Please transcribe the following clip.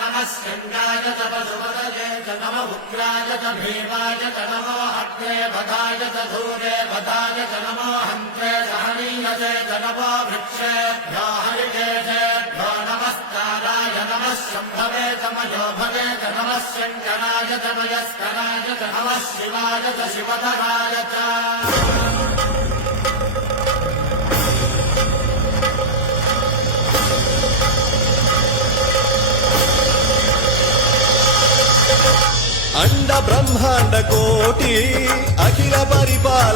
नमः शङ्गाय च पशुपतये च नम उग्राय च भीमाय च नमो अग्ने भगाय च धूरे भगाय च नमो हन्त्रे सहनीयते च नमो वृक्षेभ्यो हरिकेशेभ्यो नमस्काराय नमः शम्भवे च मयोभवे च नमः शङ्कराय च मयस्कराय च नमः शिवाय च शिवधराय च अंड ब्रह्मांड कोटि अखिल परिपाल